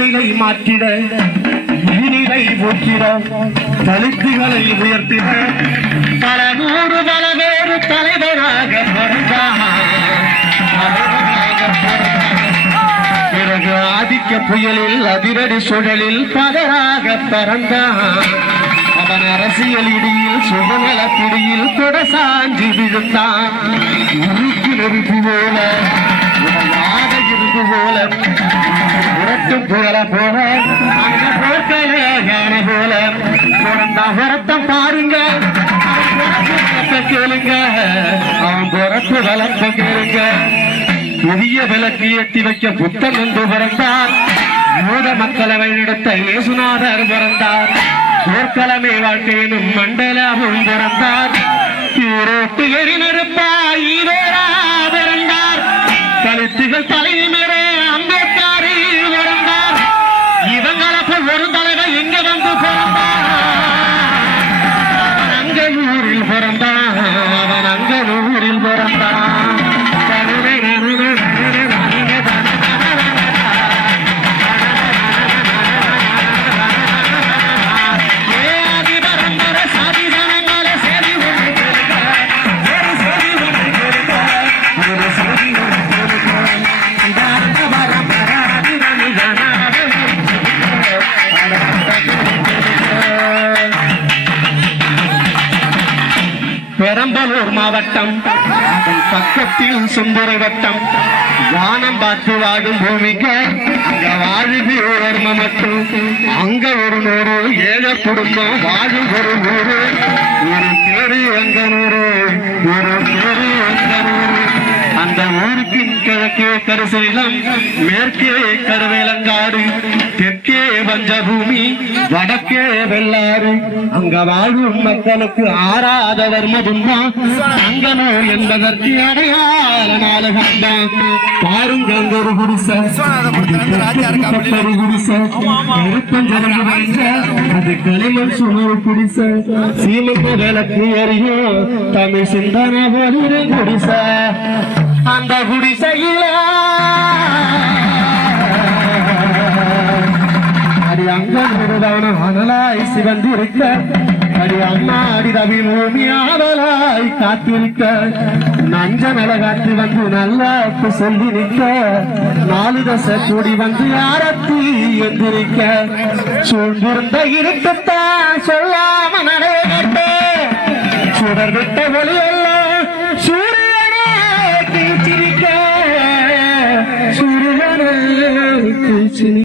நிலை மாற்றிட நிலை போக்கிட தலித்துகளை உயர்த்திட பல நூறு பல வேறு தலைவராக பிறகு ஆதிக்க புயலில் அதிரடி சுழலில் பதராக பிறந்தான். அவன் அரசியல் இடியில் சுகநல பிடியில் தொட சாஞ்சி விழுந்தான். உருக்கு நெருப்பு போல இருந்து போல உரட்டும் புகழ போல அந்த போர்க்கலையான போல பிறந்தா வரத்தம் பாருங்க, கேளுங்க, அவன் பிறப்பு வளர்த்த கேளுங்க. புதிய விளக்கு ஏற்றி வைக்க புத்தன் என்று பிறந்தார். யூத மக்களை வழிநடத்த இயேசுநாதர் பிறந்தார். போர்க்களமே வாழ்க்கையினும் மண்டலாவும் பிறந்தார். ஈரோட்டு எரிநெருப்பாய் ஈரோரா பிறந்தார். கழுத்துகள் தலைநிமிரே அம்பேத்கரி பிறந்தார். இவங்களப்ப ஒரு தலைவர் இங்க வந்து பிறந்தார். அவன் அங்கனூரில் பிறந்தான். அவன் அங்கனூரில் பிறந்தான். பெரம்பலூர் மாவட்டம், அதன் பக்கத்தில் சுந்தர வட்டம். வானம் பார்த்து வாடும் பூமிக்கு அங்க வாழுது வர்ம மட்டும். அங்க ஒரு 100 ஏழை குடும்பம் வாழும் ஒரு ஊரு. ஒரு பேரு அங்க 100, ஒரு பேரு அங்க 100. அந்த ஊருக்கு கிழக்கே கருசைலம், மேற்கே கருவேலங்காடு, தெற்கே பஞ்சபூமி, வடக்கே வெள்ளாறு. அங்க வாழும் மக்களுக்கு ஆறாதவர் மதுமா அங்கனூர் என்பதற்கு அடையாள கண்டான். பாருங்க அங்க ஒரு குடிசை, அது களிமண் சுமரு குடிசை. சீமந்த விளக்கு எறியும் தமிழ் சிந்தன போல குடிசை. அந்த குடிசையில அடி அங்கனூர்தான அனலாய் சிவந்திருக்க. அடி அம்மாடி ரவி பூமி ஆவலாய் காத்திருக்க. நஞ்ச நலகாத்து வந்து நல்லா சொல்லி நிற்க. 4 தசை கூடி வந்து ஆரத்தி எந்திரிக்க. சூழ்ந்திருந்த இருக்கத்தான் சொல்லாம நடைபெற்ற சுடர் விட்ட ஒளியெல்லாம் சூரியனே கீழ்ச்சிரிக்க. சூரியனே கீழ்ச்சிரிக்க.